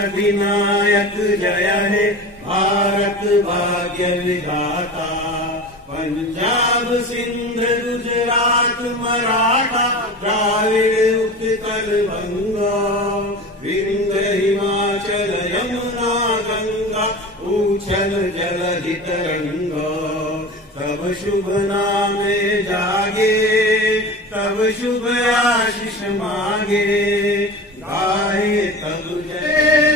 अधिनायक जय हे भारत भाग्य विधाता, पंजाब सिंध गुजरात मराठा द्राविड़ उत्कल बंगा, विंध्य हिमाचल यमुना गंगा उछल जलधि तरंगा। तब शुभ नामे जागे तब शुभ आशीष मांगे, गाए तब जय